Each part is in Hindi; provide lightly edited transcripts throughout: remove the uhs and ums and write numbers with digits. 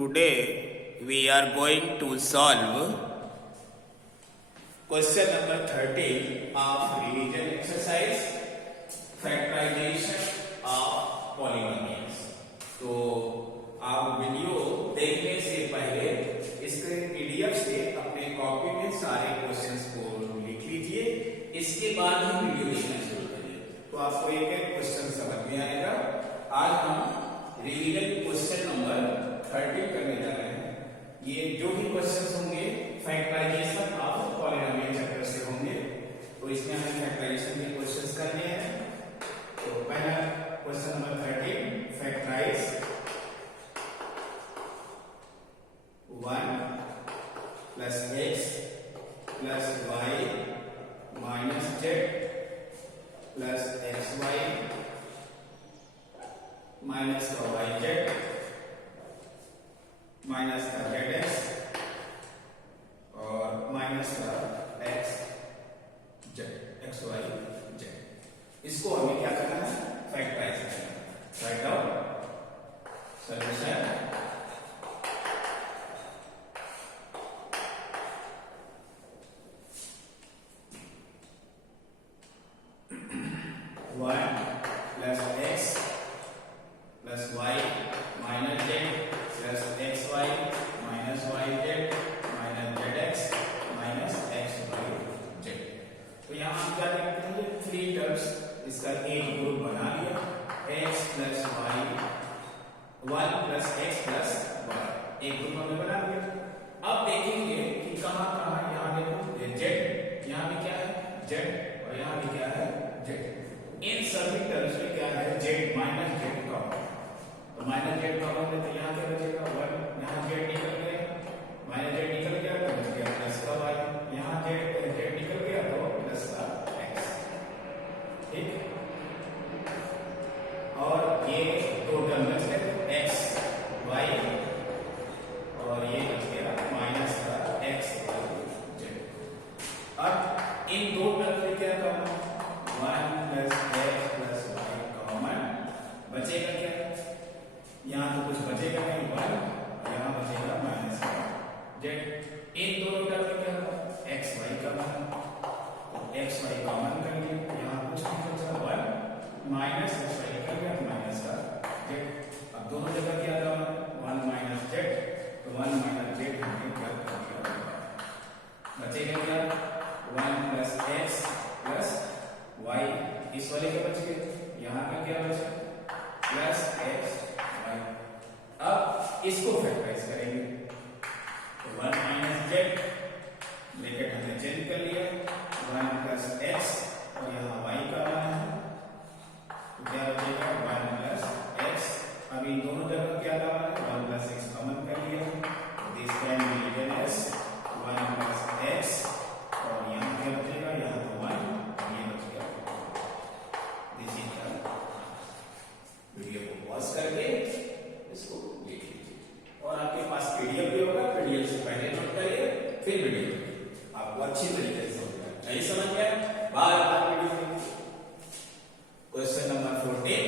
Today we are going to solve question number 13 of revision exercise, factorization of polynomials. तो आप वीडियो देखने से पहले इसके पीडीएफ से अपने कॉपी में सारे क्वेश्चंस को लिख लीजिए, इसके बाद ही वीडियो देखना शुरू करिए तो आपको एक एक क्वेश्चन समझ में आएगा। आज हम रिवीजन क्वेश्चन नंबर 13 करने जा रहे हैं। ये जो भी क्वेश्चंस होंगे फैक्टराइजेशन ऑफ पॉलिनोमियल चैप्टर से होंगे, तो इसमें हमें फैक्टराइजेशन के क्वेश्चंस करने हैं। तो पहला question number 13, factorise 1 plus x plus y minus z plus xy minus का yz माइनस का zx और माइनस का xy z। इसको हमें क्या करना है? फैक्टराइज करना है। Write out solution. इसका एक ग्रुप बना लिया, x plus y 1 plus x plus y एक ग्रुप हमने बना लिया। अब देखेंगे कि कहां कहां, यहाँ देखो ये z, यहाँ भी क्या है z और यहाँ भी क्या है z। इन सभी टर्म्स में क्या है z माइनस z कॉमन, तो माइनस z कॉमन है तो यहाँ क्या बचेगा 1, यहाँ z निकल गया, माइनस z निकल गया तो बच गया प्लस का y, यहाँ z निकल गया तो प्लस का x। ठीक, और ये दो टर्म बच गए x y और ये बच गया माइनस का x z। अब इन दो टर्म में क्या common, 1 plus x plus y common, बचेगा क्या? यहाँ तो कुछ बचेगा नहीं 1, यहाँ बचेगा माइनस का z। इन दोनों टर्म में क्या x y common, x y common कर लिया, यहाँ कुछ नहीं बचा 1 माइनस x y निकल गया माइनस का z। अब दोनों जगह क्या था 1 माइनस z, तो 1 माइनस z हमने क्या कर दिया, बचेगा क्या 1 प्लस x प्लस y। इस वाले के बच गए, यहाँ का क्या बचा प्लस x y। अब इसको फैक्टराइज करेंगे तो 1 माइनस z ब्रैकेट हमने चेंज कर लिया, 1 प्लस x और यहाँ y का मान है तो क्या बचेगा 1 प्लस x। अब इन दोनों जगह क्या था 1 प्लस x कॉमन कर लिया, this can be written as 1 plus x और यहाँ क्या बचेगा, यहाँ तो 1 ये बच गया। दिस इज द वीडियो को पॉज करके इसको देख लीजिए और आपके पास पीडीएफ भी होगा, पीडीएफ से पहले नोट करिए फिर वीडियो आपको अच्छी तरीके से समझ में नहीं समझ गया बार बार वीडियो देखिए। क्वेश्चन नंबर 14,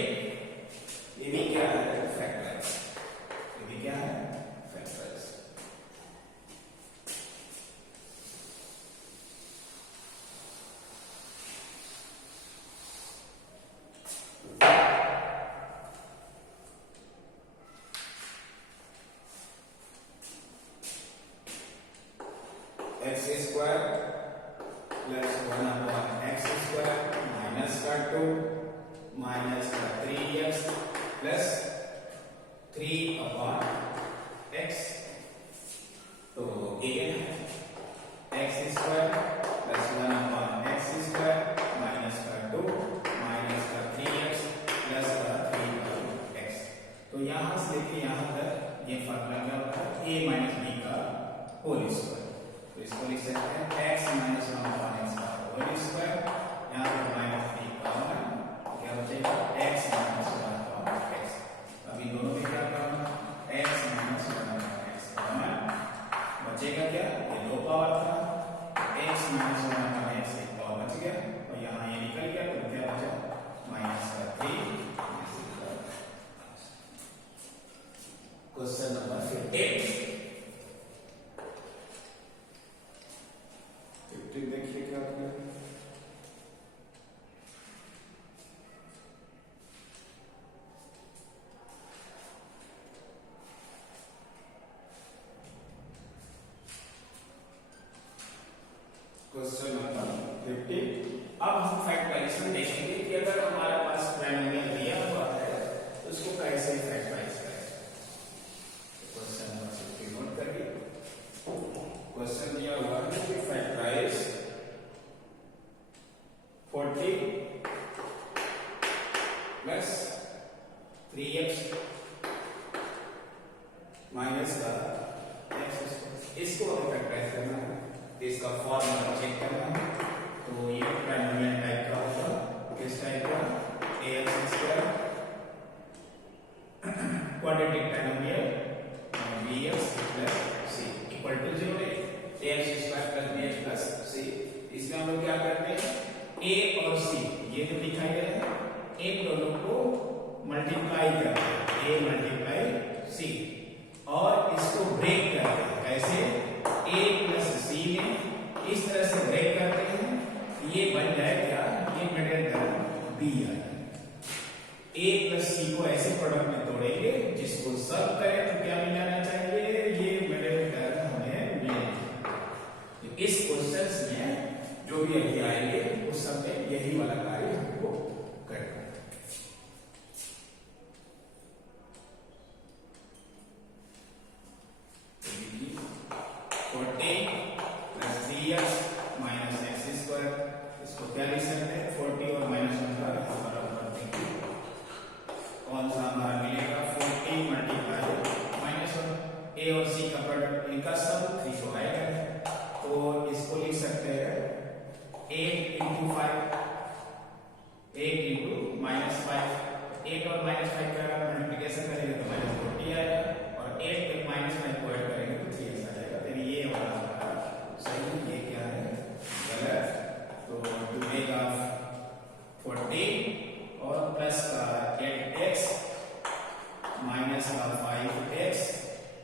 ये भी क्या है फैक्टराइज, ये भी क्या है factorise. x square plus 1 upon x square minus का 2 माइनस का 3x प्लस 3 अपॉन x। तो ये है x square plus 1 upon x square minus का 2 माइनस का 3x प्लस का 3 अपॉन x। तो यहां से लेके यहां तक ये फॉर्मूला क्या होता है a माइनस b का होल स्क्वायर। तो इसको लिख सकते हैं x माइनस 1 अपॉन x का होल स्क्वायर, यहाँ पे माइनस b कॉमन, क्या बचेगा x माइनस 1 अपॉन x। अब इन दोनों में क्या common, x minus 1 upon x common, बचेगा क्या ये दो पावर था, x माइनस 1 अपॉन x एक पावर बच गया और यहाँ ये निकल गया तो क्या बचा माइनस का 3। क्वेश्चन नंबर 15 देखिए क्या किया। Question number 15। अब हम फैक्टराइजेशन देखेंगे कि अगर हमारे पास ट्रायंगल दिया हुआ है तो उसको कैसे फैक्टराइज करें। क्वेश्चन नंबर 15 नोट करिए। क्वेश्चन दिया हुआ है कि फैक्टराइज 40 प्लस 3x माइनस का x, इसको हमें फैक्टराइज करना है। इसका फॉर्मूला चेक करना है। तो ये ट्रायंगुलर टाइप का होगा। किस टाइप का? ax square quadratic triangular bx plus c equal to 0 है। ax square plus bx plus c। इसमें हम लोग क्या करते हैं, a और c ये जो दिखाई दे रहा है इन दोनों को मल्टीप्लाई करते हैं, a मल्टीप्लाई c, और इसको ब्रेक करते हैं। कैसे? a प्लस c में इस तरह से ब्रेक करते हैं, ये बन जाए क्या, ये ग्रेटर देन b आ जाए। a प्लस c को ऐसे प्रोडक्ट में तोड़ेंगे जिसको सब करें तो क्या मिल जाना चाहिए, ये ग्रेटर देन हमें मिलेगा। इस क्वेश्चंस में जो भी अभी आएंगे उस सब में यही वाला कार्य हमको करना है। इसको क्या लिख सकते हैं, 40 और माइनस नंबर कौन सा हमारा मिलेगा, 40 मल्टीप्लाई माइनस a और c का प्रोडक्ट, इनका सब 3 तो आएगा। तो इसको लिख सकते हैं 8 into 5, 8 into -5, 8 और -5 का मल्टीप्लिकेशन करेंगे तो -40 आएगा, और 8 पे -5 को ऐड करेंगे तो 3 आ जाएगा। फिर ये वाला सही, ये क्या है गलत। तो टू ऑफ 40 और प्लस का 8x माइनस का 5x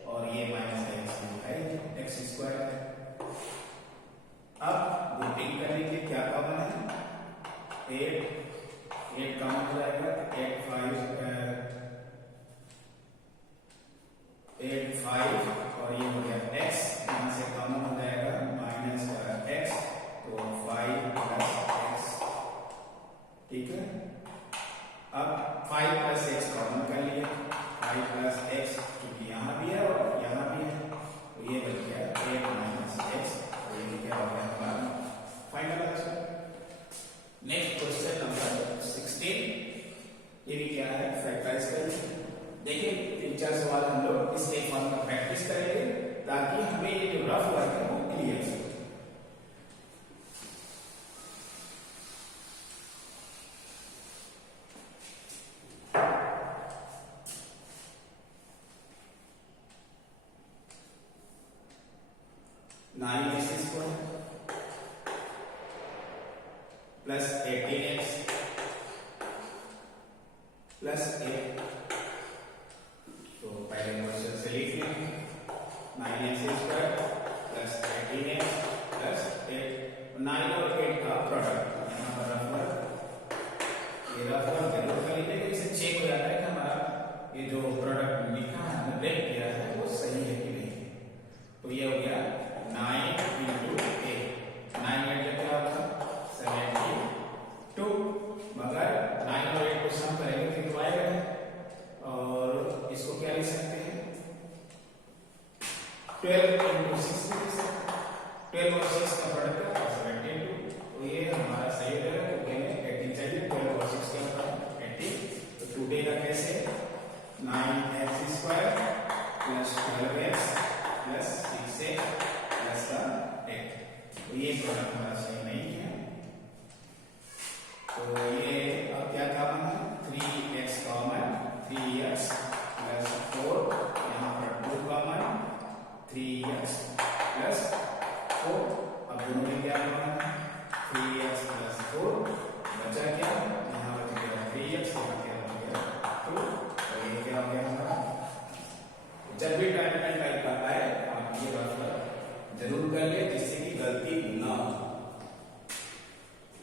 और ये माइनस x है x स्क्वायर है। अब ग्रुपिंग करेंगे, क्या कॉमन है, 8 कॉमन हो जाएगा, 8 5 और ये हो गया x, यहां से कॉमन हो जाएगा माइनस x, तो 5 प्लस x, ठीक है। अब 5 प्लस x कॉमन कर लिया, 5 प्लस x क्योंकि यहां भी है और यहां भी है, तो ये बच गया 8 माइनस x, तो ये क्या हो गया हमारा final answer. Next question number 16, ये भी क्या है, फैक्टराइज करेंगे। देखिए 3-4 सवाल हम लोग इसके फॉर्म में प्रैक्टिस करेंगे ताकि हमें ये जो रफ वर्क है वो क्लियर हो। Nine x square plus 18x plus 8, तो पहले क्वेश्चन से लिख लेंगे 9x square plus 18x plus 8, 9 और 8 का प्रोडक्ट यहाँ पर रफ जरूर कर लीजिए, इससे चेक हो जाता है कि हमारा ये जो प्रोडक्ट लिखा है हमने ब्रेक किया है वो सही है कि नहीं। तो ये हो गया 9 into 8, 9 8 क्या होगा 72, मगर 9 और 8 को सम करेंगे फिर तो आएगा, और इसको क्या लिख सकते हैं 12 into 6 लिख सकते हैं, 12 और 6 का प्रोडक्ट है 72, तो ये हमारा सही हो जाएगा क्योंकि हमें 18 चाहिए, 12 और 6 क्या होता है 18, तो टूटेगा कैसे 9x square plus 12x plus 6x plus का 8, तो ये प्रोडक्ट हमारा सही नहीं है। तो ये अब क्या कॉमन है, 3x कॉमन, 3x प्लस 4, यहाँ पर 2 कॉमन, 3x प्लस 4, अब दोनों में क्या कॉमन है 3x प्लस 4, बचा क्या, यहाँ बच गया 3x, यहाँ क्या हो गया 2, तो ये क्या हो गया हमारा जब भी टर्मिनल टाइप का आए आप ये बात जरूर कर ले जिससे कि गलती ना हो।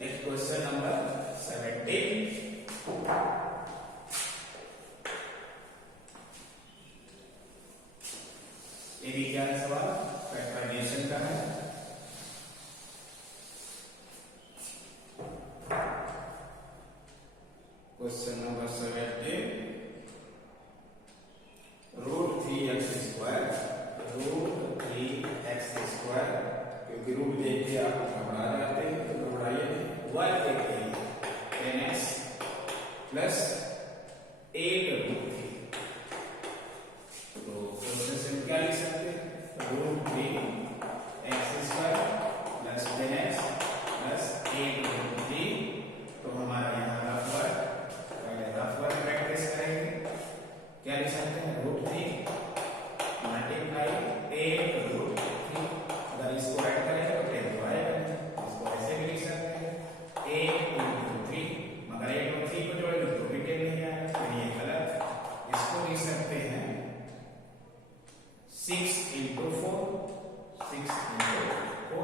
Next question number 17। ये भी क्या है सवाल, फैक्टराइजेशन का है। क्वेश्चन नंबर 17, √3x², क्योंकि रूट देख के आप घबरा जाते हैं तो घबराइए, y देख के 10x प्लस 8√3। तो क्वेश्चन से क्या लिख सकते हैं, √3x² प्लस 10x प्लस 8√3। तो हमारा यहाँ रफ वर्क, पहले रफ वर्क प्रैक्टिस करेंगे। क्या लिख सकते हैं, √3 मल्टीप्लाई 8√3। अगर इसको ऐड करेंगे तो 10 तो आएगा, इसको ऐसे भी लिख सकते हैं 8√3, मगर 8 और 3 को जोड़ेंगे तो भी 10 नहीं आएगा, तो ये गलत। इसको लिख सकते हैं 6 × 4, 6 × 4। तो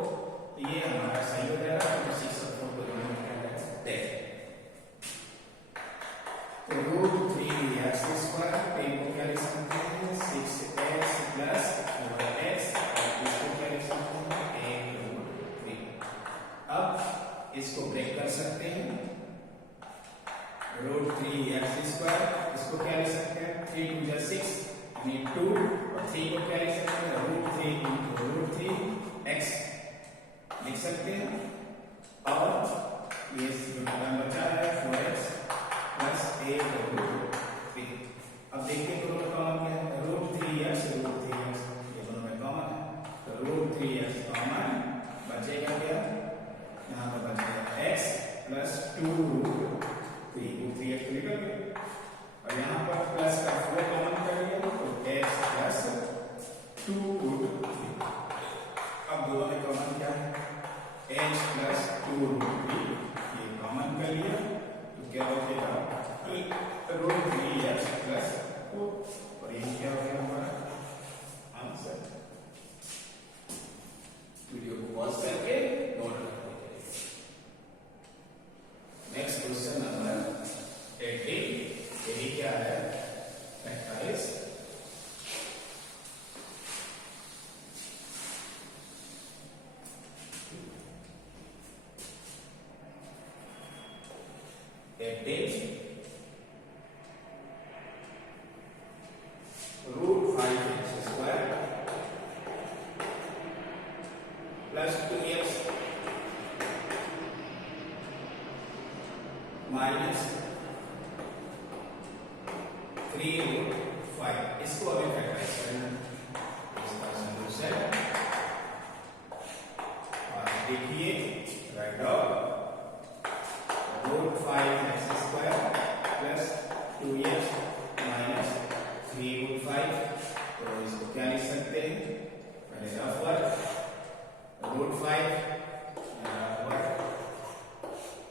ये हमारा सही हो जाएगा, तो 6 और 4 को जोड़ने क्या है 10। तो √3x², 10 को क्या लिख सकते हैं 6x प्लस 4x, इसको क्या लिख सकते हैं 8√3। अब इसको ब्रेक कर सकते हैं, √3x², इसको क्या लिख सकते हैं 3 × 6 यानी 2, और 3 को क्या लिख सकते हैं √3 × √3x लिख सकते हैं। और ये जो बचा है 4x प्लस 8√3। अब देखिए दोनों में कॉमन क्या है, √3x, ये दोनों में कॉमन है, तो √3x कॉमन बचेगा क्या, यहाँ पर बचेगा x प्लस 2√3, √3x तो निकल गया, और यहाँ पर प्लस का 4 कॉमन कर लिया तो x प्लस 2√3। अब दोनों में कॉमन क्या है, h प्लस 2√3, ये कॉमन कर लिया तो क्या बचेगा √3x प्लस 4, और ये क्या हो गया हमारा आंसर। वीडियो को पॉज करके नोट रखिए। नेक्स्ट क्वेश्चन नंबर 18, ये क्या है factorise. √5x² plus 2x minus 3√5, इसको अभी फैक्टराइज करना है। इसका सॉल्यूशन देखिए, write down √5x² plus 2x minus 3√5। तो इसको क्या लिख सकते हैं, पहले रफ वर्क, √5 रफ वर्क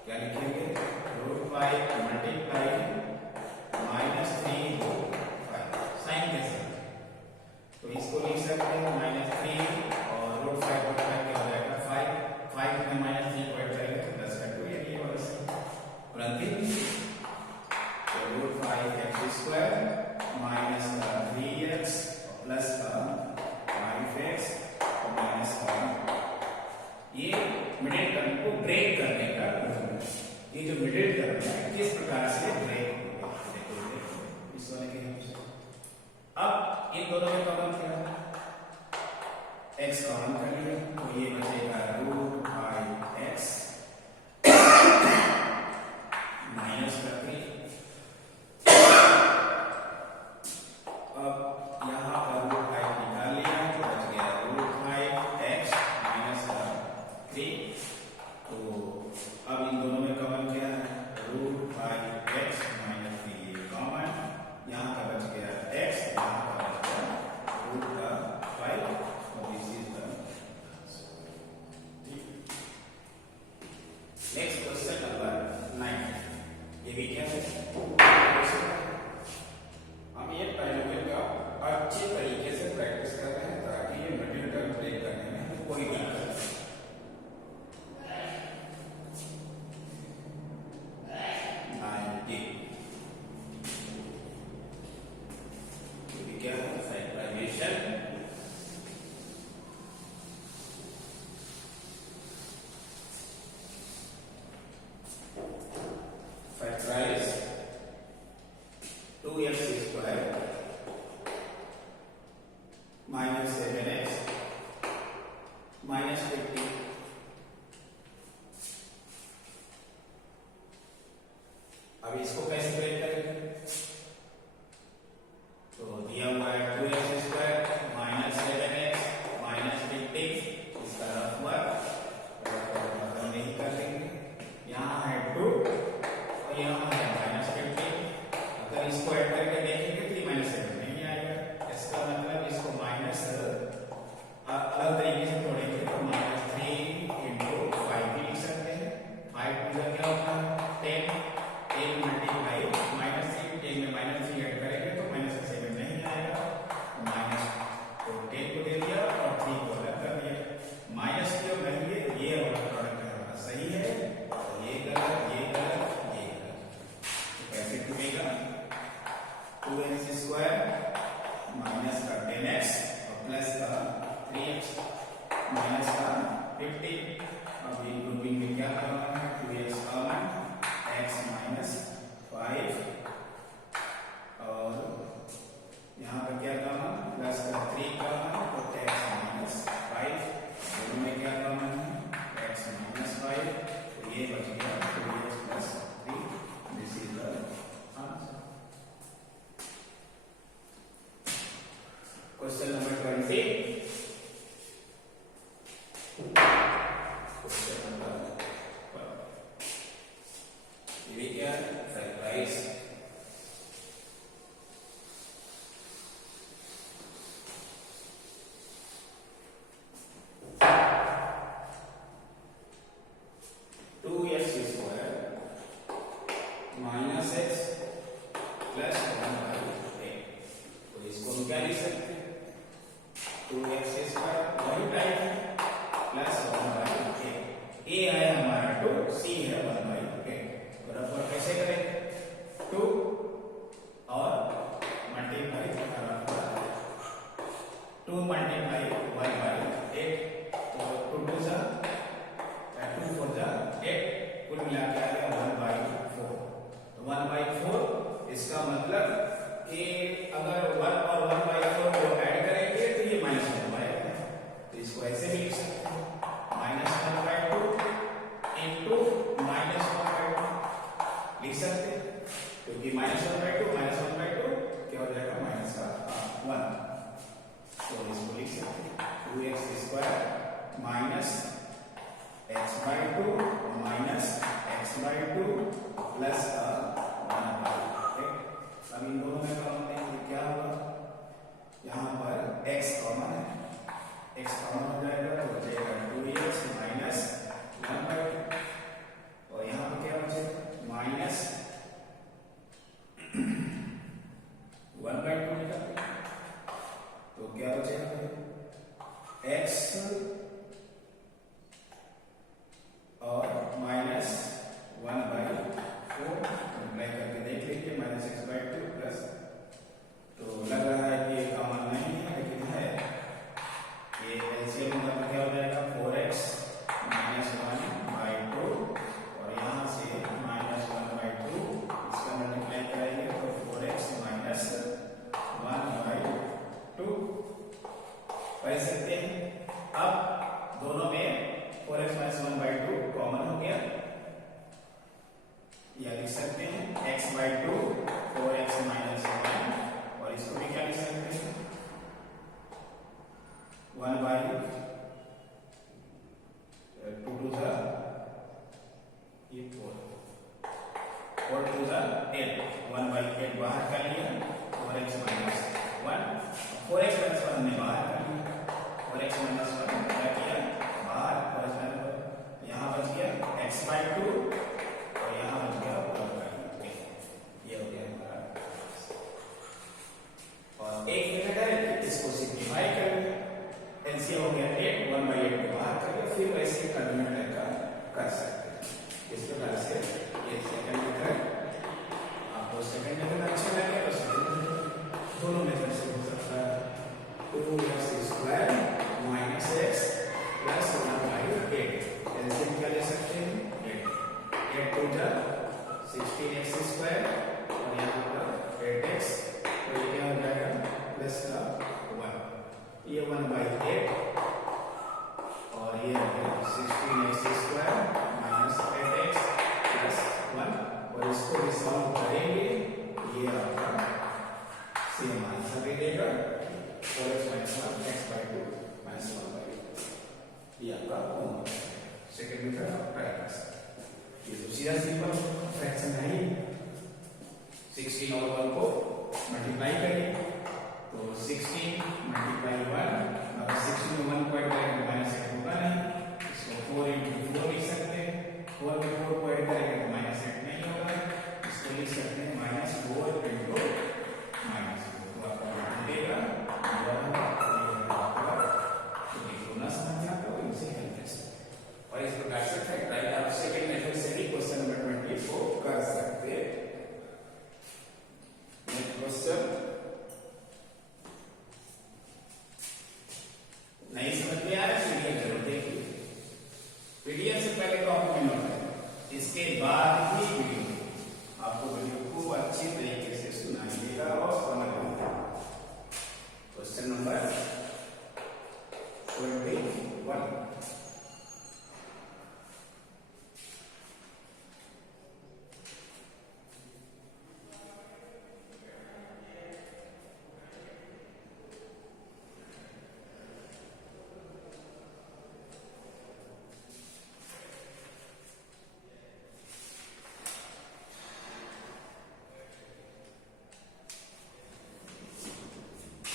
क्या लिखेंगे, √5 मल्टीप्लाई माइनस 3/5 साइन के साथ, तो इसको लिख सकते हैं -3 और √5 को क्या हो जाएगा 5, 5 में -3 को ऐड करेंगे तो 10 का 2, ये वाला सही। और अंतिम √5x² minus 3x plus 5x और माइनस 1, ये मिडिल टर्म को ब्रेक करने का रूल है। ये जो मिडिल टर्म है किस प्रकार से ब्रेक होगा, देखो इस वाले के अनुसार। अब इन दोनों में कॉमन क्या है, x कॉमन कर लिया तो ये बचेगा √5x माइनस का 3। अब यहाँ पर √5 निकाल लिया तो बच गया √5x माइनस 3। तो अब इन दोनों में कॉमन क्या है, √5x माइनस 3 कॉमन, यहाँ का बच गया x, यहाँ का बच गया √5, और दिस इज द फिगर क्या factorisation factorise 2x square minus 7x minus 50। अब इसको कैसे ब्रेक करेंगे? तो दिया हुआ है 2x square minus 7x minus 50, इसका रफ वर्क नहीं कर लेंगे। यहाँ है 2 और यहाँ है माइनस 50। अगर इसको ऐड करके देखेंगे तो ये माइनस 7 नहीं आएगा। इसका मतलब इसको माइनस अलग तरीके से तोड़ेंगे तो माइनस 3 इंटू 5 भी लिख सकते हैं। 5 टू क्या होता है 10, 10 मल्टीप्लाई माइनस 3, 10 में माइनस 3 ऐड करेंगे तो माइनस 7 नहीं आएगा। माइनस तो 10 को दे दिया और 3 को अलग कर दिया। माइनस क्यों नहीं है? ये वाला प्रोडक्ट हमारा सही है, तो ये गलत, ये गलत, ये गलत। तो कैसे टूटेगा? 2x स्क्वायर माइनस का 10x और प्लस का 3x माइनस का 50। अब ये ग्रुपिंग में क्या करना है? 2x कॉमन, x माइनस 5 और यहाँ पर क्या कॉमन? प्लस का 3 कॉमन तो x माइनस 5। दोनों में क्या कॉमन है? x minus 5। तो ये बच गया 2x plus 3। This is the answer. Question number 20। Question number 12। ये क्या है? Factorise 2x square minus x plus 1/8। तो इसको हम क्या लिख सकते हैं? 2x स्क्वायर वही टाइप है प्लस 1/8। a है हमारा 2, c है 1/8। तो रफ कैसे करें? 2 और मल्टीप्लाई 2 मल्टीप्लाई 1/8। तो 2 2 जा 2 4 जा 8, कुल मिला के आ गया 1/4। तो 1/4 इसका मतलब कि अगर 1 और 1/4 को ऐड करेंगे तो ये माइनस 1 आएगा। तो इसको ऐसे भी लिख सकते हैं माइनस 1/2 इंटू माइनस 1/2 लिख सकते हैं, क्योंकि माइनस 1/2 क्या हो जाएगा? माइनस का 1। तो इसको लिख सकते हैं 2x square minus x/2 minus x/2 plus 1/8। अब इन दोनों में कॉमन लेंगे क्या होगा? यहाँ पर x कॉमन है, x कॉमन हो जाएगा तो बचेगा 2x माइनस 1/2 और यहाँ पर क्या बचेगा? माइनस 1/2 निकालते हैं तो क्या बचेगा? x और माइनस 1/4 मल्टीप्लाई करके देख लीजिए माइनस x/2 प्लस। तो लग रहा है कि ये कॉमन नहीं है लेकिन है। ये एलसीएम होगा तो क्या हो जाएगा? 4x माइनस 1/2 और यहाँ से माइनस 1/2 इसका मल्टीप्लाई करेंगे तो 4x माइनस 1/2 पढ़ सकते हैं। अब दोनों में 4x माइनस 1/2 कॉमन हो गया, या लिख सकते हैं x/2 4x माइनस 1 और इसको भी क्या लिख सकते हैं? 1/2 2 जा ये 4 2 जा 8 1/8 बाहर कर लिया 4x माइनस 1 4x माइनस 1 ने बाहर कर लिया 4x माइनस 1 क्या किया? बाहर। और यहाँ बच गया x/2 और यहाँ बच गया 1/8। ये हो गया हमारा। और एक मिनट है इसको सिंप्लीफाई कर लिया, एलसीएम हो गया 8 1/8 कर सकते हैं। इस प्रकार से ये सेकंड मेथड, आपको सेकंड मेथड अच्छा लगे तो सेकंड मेथड दोनों मेथड से हो सकता है। 2x square minus x plus 1/8 LCM क्या ले सकते हैं 8 टू जा 16x स्क्वायर और यहाँ पर 8x तो ये क्या हो जाएगा प्लस का 1 ये 1/8 और ये 16x square minus 8x plus 1 और इसको भी सॉल्व करेंगे ये आपका सेम आंसर भी देगा 4x माइनस 1 x/2 माइनस 1/8 ये आपका होमवर्क है। सेकंड मेथड आप ट्राई कर सकते हैं। ये तो सीधा सिंपल फ्रैक्शन है ही। 16 और 1 को मल्टीप्लाई करिए तो 16 मल्टीप्लाई 1 अगर 16 में 1 को ऐड करेंगे तो माइनस 8 होगा नहीं, इसको 4 into 4 लिख सकते हैं। 4 में 4 को ऐड करेंगे तो माइनस 8 नहीं होगा, इसको लिख सकते हैं माइनस 4 into माइनस 4 तो आपका मिलेगा ना समझ आता हो इनसे हेल्प कर सकते हैं। और इस प्रकार से फैक्टराइज आप सेकंड मेथड से भी क्वेश्चन नंबर 20 को कर सकते हैं। नेक्स्ट क्वेश्चन नहीं समझ में आ रहा है पीडीएफ जरूर देखिए। पीडीएफ से पहले कॉपी में नोट करें, इसके बाद ही वीडियो आपको वीडियो को अच्छी तरीके से सुनाइएगा और समझिएगा। Question number 21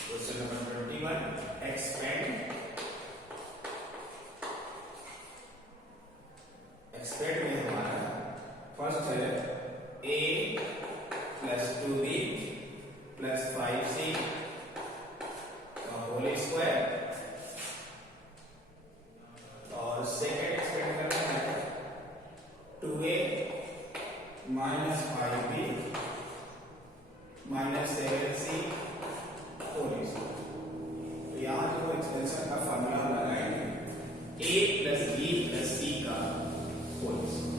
question number 21 expand में हमारा फर्स्ट है a plus 2b plus 5c का होल स्क्वायर और सेकेंड एक्सपेंड करना है 2a minus 5b minus 7c whole square. तो यहाँ जो एक्सपेंशन का फॉर्मूला लगाएंगे a plus b plus c का होल स्क्वायर।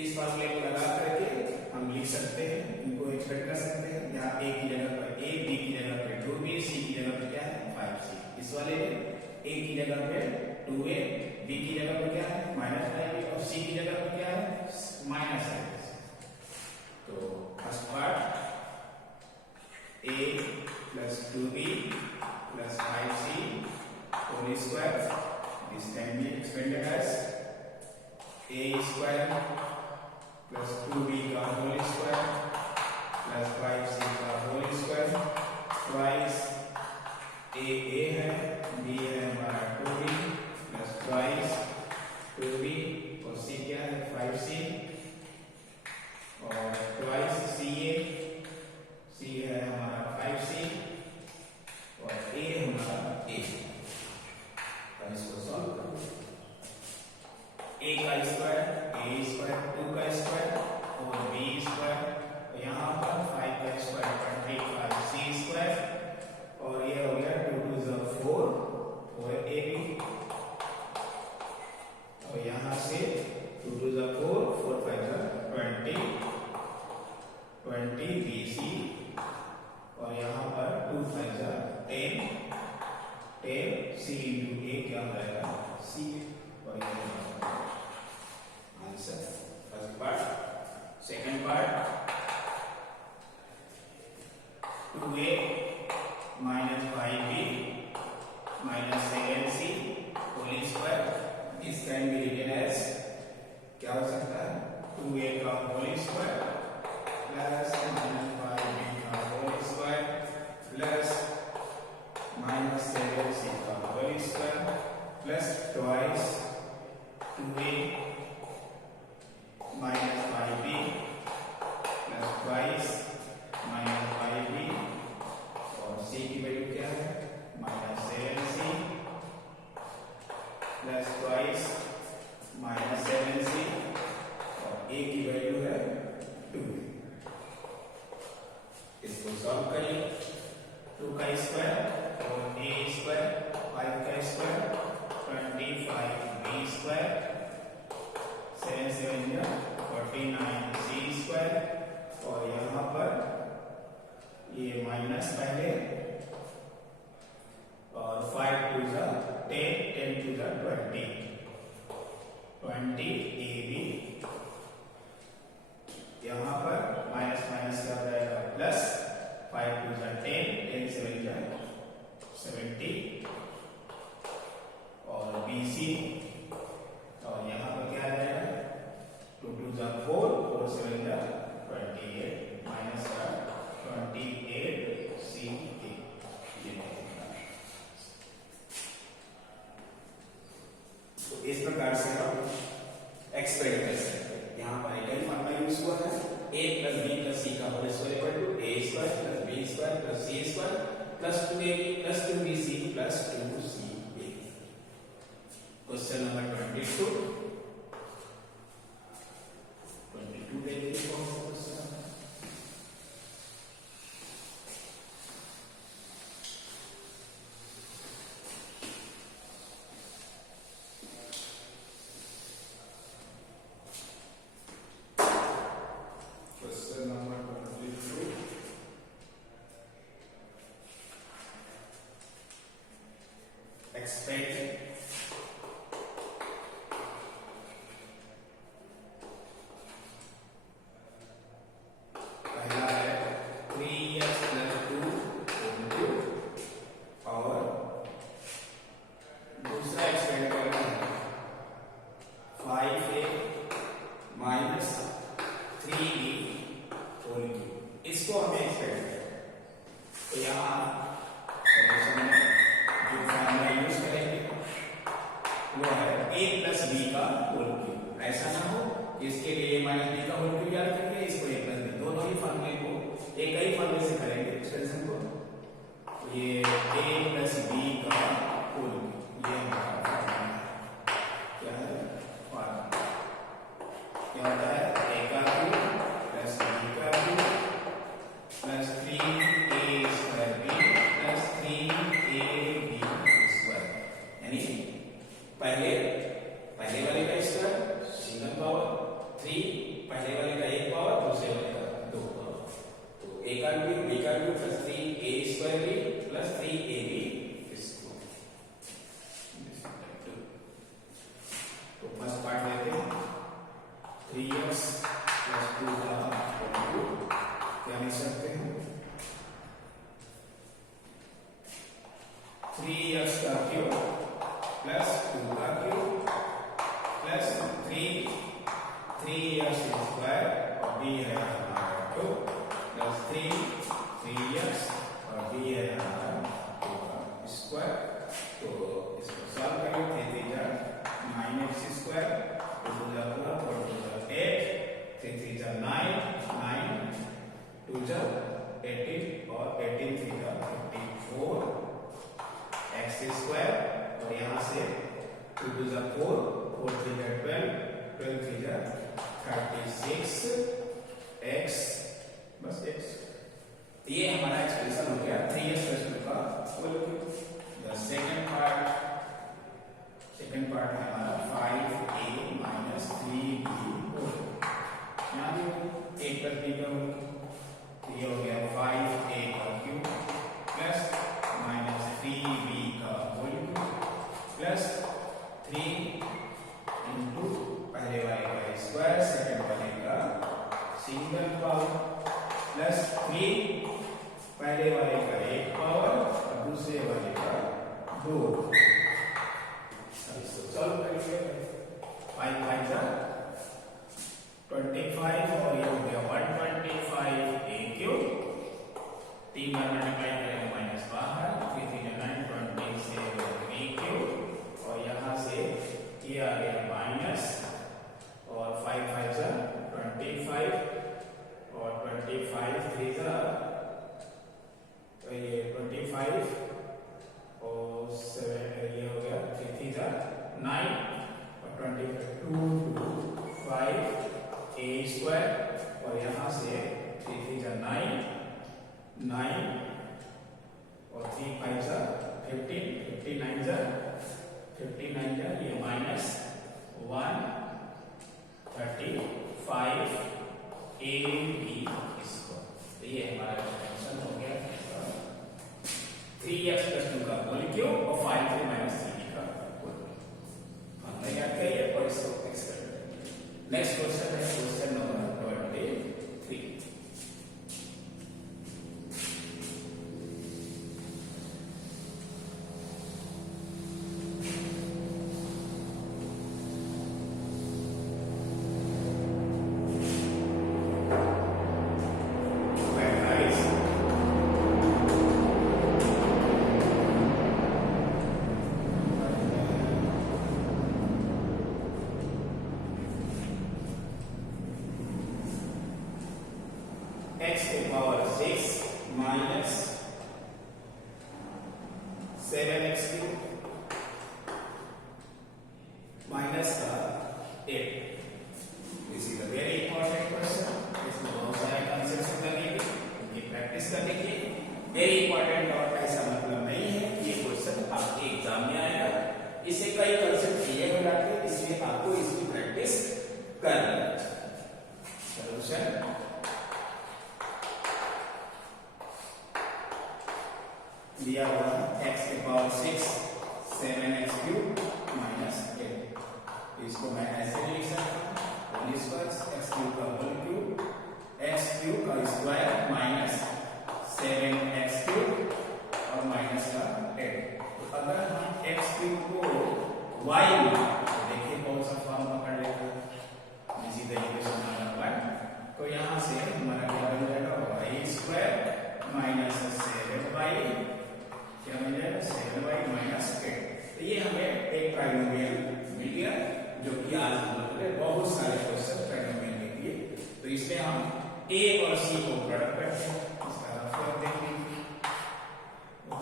इस फार्मूले को लगा करके हम लिख सकते हैं, इनको एक्सपेंड कर सकते हैं। यहाँ a की जगह पर a, b की जगह पर 2b, c की जगह पर क्या है 5c। इस वाले में a की जगह पे 2a, b की जगह पर क्या है माइनस 5b और c की जगह पर क्या है माइनस 5। तो first part a plus 2b plus 5c whole square, this can be expanded as a square plus 2b का होल स्क्वायर प्लस 5c का होल स्क्वायर ट्वाइस a है, b है हमारा 2b प्लस ट्वाइस 2b और c क्या है 5c और ट्वाइस c है हमारा 5c और a हमारा a। तो इसको सॉल्व करो। a का स्क्वायर a स्क्वायर 2 का स्क्वायर और b स्क्वायर, तो यहाँ पर 5 का स्क्वायर 25c स्क्वायर और ये हो गया 2 2 4 4ab और यहाँ से 2 2 4 4 5 20bc और यहाँ पर 2 5 10 10c into a क्या हो जाएगा c और ये answer first part. Second part 2a minus 5b minus 7c whole square. This can be written as क्या हो सकता है 2a का whole square plus minus 5b का whole square plus minus 7c का whole square plus twice 2a minus 5b plus twice minus 5b और c की वैल्यू क्या है minus 7c plus twice minus 7c और a की वैल्यू है 2। इसको सॉल्व करिए 2 का स्क्वायर और a स्क्वायर 5 का स्क्वायर 25b स्क्वायर 7 7 या 49c स्क्वायर और यहाँ पर ये माइनस पहले और 5 टू जा 10 10 टू जा 20 20 ab यहाँ पर माइनस माइनस क्या हो जाएगा प्लस 5 टू जा 10 10 7 जा 70 और bc और यहाँ पर क्या आ जाएगा 2 टू जा 4 4 7 जा 28 माइनस का 28c तो इस प्रकार से हम एक्सपेंड कर सकते हैं। यहाँ पर एक ही फॉर्मूला यूज हुआ है a plus b plus c का whole square equal to a square plus b square plus c square plus 2ab plus 2bc plus 2ca। Question number 22 देखिए कौन सा क्वेश्चन है। क्वेश्चन नंबर 22 एक्सपेक्ट इसको हमें एक्सपेक्ट करें तो यहाँ सॉल्यूशन में जो फॉर्मूला यूज करेंगे वो है a प्लस b का होल क्यूब। ऐसा ना हो इसके लिए a माइनस b का होल क्यूब याद करके इसको a प्लस b दोनों ही फॉर्मूले को एक ही फॉर्मूले से करेंगे एक्सपेंशन को। ये a प्लस b का होल क्यूब ये हमारा फॉर्मूला क्या है फॉर्मूला क्या होता है a का क्यूब प्लस b का cube plus 3a square b plus 3ab square यानी पहले वाले का स्क्वायर सिंगल पावर 3 पहले वाले का एक पावर दूसरे वाले का दो पावर तो a का क्यूब b का cube plus 3a square b plus 3ab square. तो फर्स्ट पार्ट लेते हैं 3x प्लस 2 का क्यूब क्या लिख सकते हैं 3x का क्यूब प्लस 2 का क्यूब प्लस 3x स्क्वायर और b है हमारा 2 प्लस 3x और b है हमारा 2 का स्क्वायर। तो इसको सॉल्व करेंगे 3 9x स्क्वायर 2 4 4 8 3 3 9 2 जा 18 और 18 3 जा 54 x स्क्वायर और यहाँ से 2 2 जा 4 4 3 जा 12 12 3 जा 36 x बस x। ये हमारा एक्सप्रेशन हो गया 3x प्लस 2 का whole cube. The second part है हमारा 5a माइनस 3b होल यहाँ भी a प्लस b का होल ये हो गया 5a का क्यूब प्लस माइनस 3b का होल क्यूब प्लस 3 इंटू पहले वाले का स्क्वायर सेकंड वाले का सिंगल पावर प्लस 3 पहले वाले का एक पावर और दूसरे वाले का 2 इसको सॉल्व करेंगे। 5 5 जा 25 और ये हो गया 125 a क्यूब। 3 बार मल्टीप्लाई करेंगे माइनस बाहर, 3 3 9 27 a क्यूब और यहाँ से ये आ गया माइनस और 5 5 जा 25 और 25 3 जा तो ये 25 और 7 ये हो गया 3 3 जा 9 और 25 2 5 a स्क्वायर और यहाँ से 3 3 जा 9 9 और 3 5 जा 15 59 जा 59 जा ये माइनस 135 a b स्क्वायर। तो ये हमारा एक्सपेंशन हो गया 3x + 2 का होल क्यूब और 5 3 - 3 का होल क्यूब। हमने याद किया और इसको एक्सपेंड करेंगे। नेक्स्ट क्वेश्चन है question number 23। x to the power 6 minus 7x cube minus 8. This is a very important question. इसमें बहुत सारे कंसेप्ट लगेंगे, ये प्रैक्टिस करने के वेरी इंपॉर्टेंट और ऐसा मतलब नहीं है ये क्वेश्चन आपके एग्जाम में आएगा। इसे कई कंसेप्ट दिए हुए रहते हैं, इसलिए आपको इसकी प्रैक्टिस करनी है। सॉल्यूशन दिया हुआ x के पावर 6 7x क्यूब माइनस 8। इसको मैं ऐसे लिख सकता हूँ होल स्क्वायर x क्यूब का होल क्यूब x क्यूब का स्क्वायर माइनस 7x क्यूब और माइनस का 8। तो अगर हम x क्यूब को y में तो देखिए कौन सा फॉर्म पकड़ लेते हैं इसी तरीके से नंबर 1। तो यहाँ से हमारा क्या बन जाएगा y स्क्वायर माइनस 7y क्या मिल जाएगा 7y माइनस 8। तो ये हमें एक ट्राइनोमियल मिल गया जो कि आज हम लोग ने बहुत सारे क्वेश्चन ट्राइनोमियल में किए। तो इसमें हम a और c को प्रोडक्ट करते हैं। इसका रफर देखिए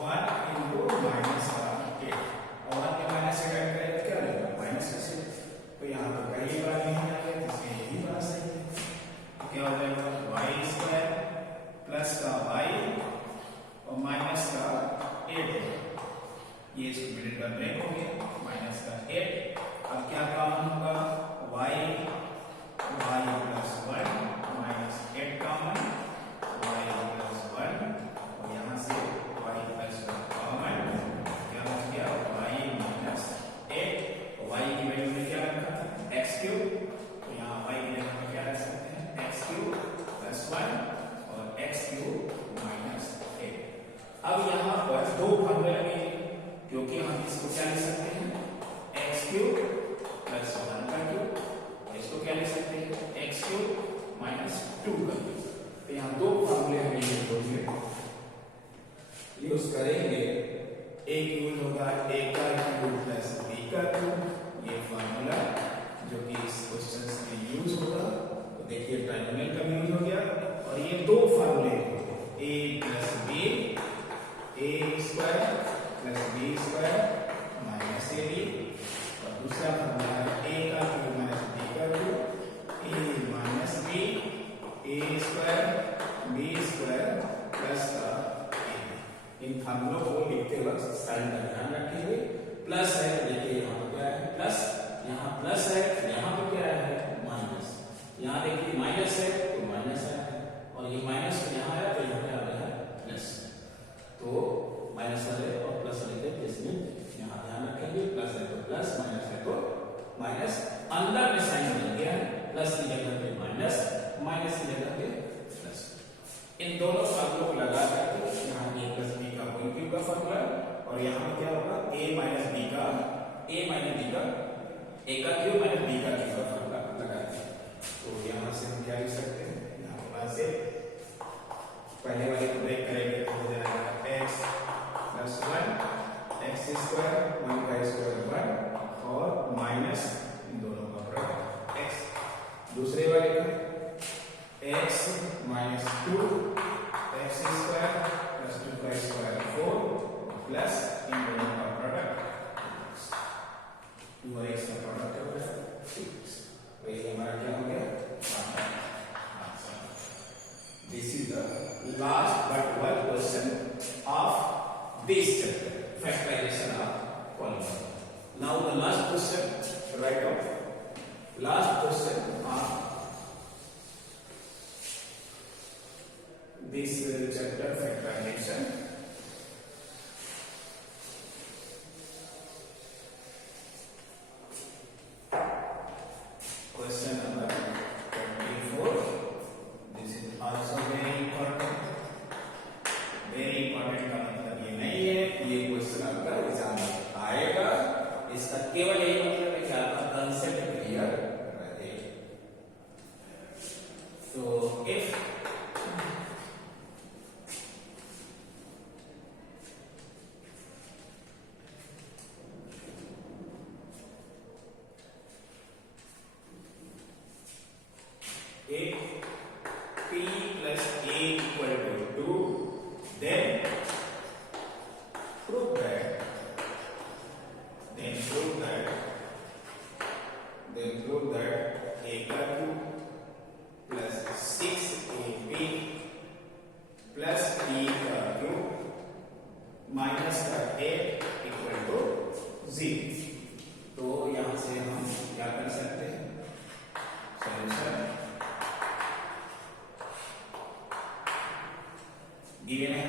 1 into माइनस 8 और 1 के माइनस 8 ऐड करें तो क्या लगेगा माइनस 6। तो यहाँ तो पहली बार नहीं आ गया, इसमें यही बात सही है। तो क्या हो जाएगा y स्क्वायर प्लस का y और माइनस का 8 ये इसको मिडिल का ब्रेक हो गया माइनस का 8। अब क्या कॉमन होगा y plus 1 minus 8 common y plus 1 और यहाँ से y प्लस 1 कॉमन क्या हो गया y माइनस 8। y की वैल्यू में क्या रखा था x क्यूब। तो यहाँ y की जगह पर क्या रख सकते हैं x क्यूब प्लस 1 और x क्यूब माइनस 8। अब यहाँ पर दो फॉर्मूले लगेंगे क्योंकि हम इसको क्या लिख सकते हैं x क्यूब प्लस 1 का क्यूब और इसको क्या लिख सकते हैं x क्यूब माइनस 2 का क्यूब। तो यहाँ दो फॉर्मूले हमें यूज करेंगे। एक यूज होगा a का क्यूब प्लस b का क्यूब, ये फॉर्मूला जो कि इस क्वेश्चन में यूज होगा। तो देखिए ट्राइनोमियल का यूज हो गया और ये दो फॉर्मूले a plus b a square plus b square minus ab और दूसरा फॉर्मूला है a का क्यूब माइनस b का cube a minus b a square b square plus का a। इन फॉर्मूलों को लिखते वक्त साइन का ध्यान रखेंगे। प्लस है देखिए यहाँ क्या है प्लस, यहाँ प्लस है यहाँ पर क्या है माइनस, यहाँ देखिए माइनस है तो माइनस है और ये माइनस यहाँ है तो यहाँ पे आ गया है प्लस। तो माइनस वाले और प्लस वाले के केस में यहाँ ध्यान रखेंगे प्लस है तो प्लस माइनस है तो माइनस। अंदर में साइन बन गया है प्लस की जगह पे माइनस, माइनस की जगह पे प्लस। इन दोनों फॉर्मूलों को लगा करके यहाँ a प्लस b का होल क्यूब का फॉर्मूला और यहाँ पे क्या होगा a माइनस b का a का क्यूब माइनस b का क्यूब का फॉर्मूला लगाते हैं। तो यहाँ से हम क्या लिख सकते हैं, यहाँ पर से पहले वाले को ब्रेक करेंगे तो हो जाएगा x प्लस 1 x स्क्वायर 1 का स्क्वायर 1 और माइनस इन दोनों का प्रोडक्ट x। दूसरे वाले का x minus 2 x square plus 2 का स्क्वायर 4 प्लस इन दोनों का प्रोडक्ट 2 और x का प्रोडक्ट हो गया 6। तो ये हमारा क्या हो गया answer. This is the last but one question of this chapter, factorization of polynomial. Now the last question, right off. Last question of this chapter, factorization. Question number 24. This is also very important. Very important का मतलब ये नहीं है ये क्वेश्चन आपका एग्जाम में आएगा, इसका केवल यही मतलब है कि आपका कंसेप्ट क्लियर रहे। तो if p plus a equal to 2, then prove that a का cube plus 6ab plus b का क्यूब माइनस का 8 इक्वल टू 0। तो यहां से हम क्या कर सकते हैं, सॉल्यूशन गिवन है,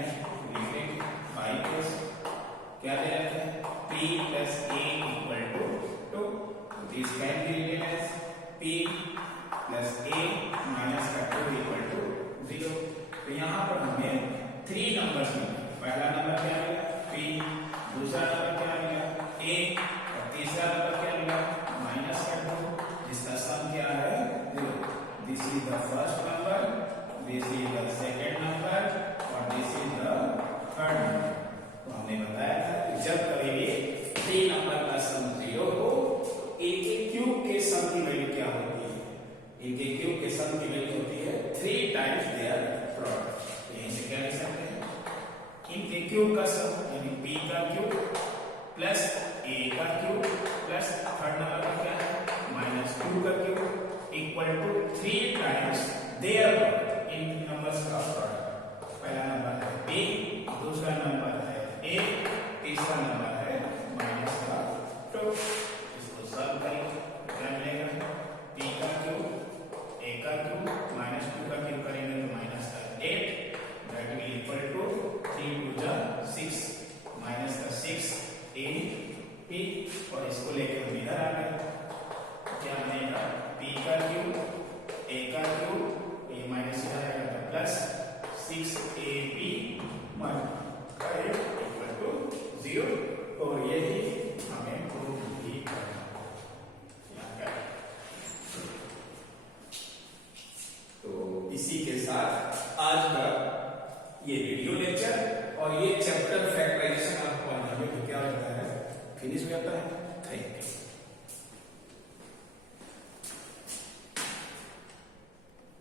लिखेंगे 5 प्लस क्या दे रखा है p plus a equal to 2। This can be written as p plus a minus का 2 equal to 0। तो यहाँ पर हमें 3 नंबर्स मिले, पहला नंबर क्या मिला p, दूसरा नंबर क्या मिला a और तीसरा नंबर क्या मिला माइनस का 2, जिसका सम क्या है 0। This is the first number, this is the second number और this is the third number. तो हमने बताया था कि जब कभी भी 3 नंबर का सम 0 हो तो इनके क्यूब के सम की वैल्यू क्या होती है, इनके क्यूब के सम की वैल्यू होती है 3 टाइम्स देयर प्रोडक्ट। यहीं से क्या लिख सकते हैं, इनके क्यूब का सम यानी p का क्यूब प्लस a का क्यूब प्लस थर्ड नंबर का क्या है माइनस 2 का cube equal to 3 times their product. इन नंबर्स का प्रोडक्ट, पहला नंबर है p, दूसरा नंबर है a, तीसरा नंबर है माइनस का 2। इसको सॉल्व करेंगे क्या मिलेगा p का क्यूब a का क्यूब माइनस 2 का क्यूब करेंगे तो माइनस का 8 दैट विल इक्वल टू 3 टू जा 6 माइनस का 6 a p और इसको लेकर हम इधर आ गए, क्या बनेगा p का क्यूब a का क्यूब a माइनस इधर आएगा तो प्लस 6ab इक्वल टू 0। और यही हमें प्रूव भी करना है। तो इसी के साथ आज का ये वीडियो लेक्चर और ये चैप्टर फैक्टराइजेशन ऑफ पॉलिनोमियल क्या होता है फिनिश हो जाता है।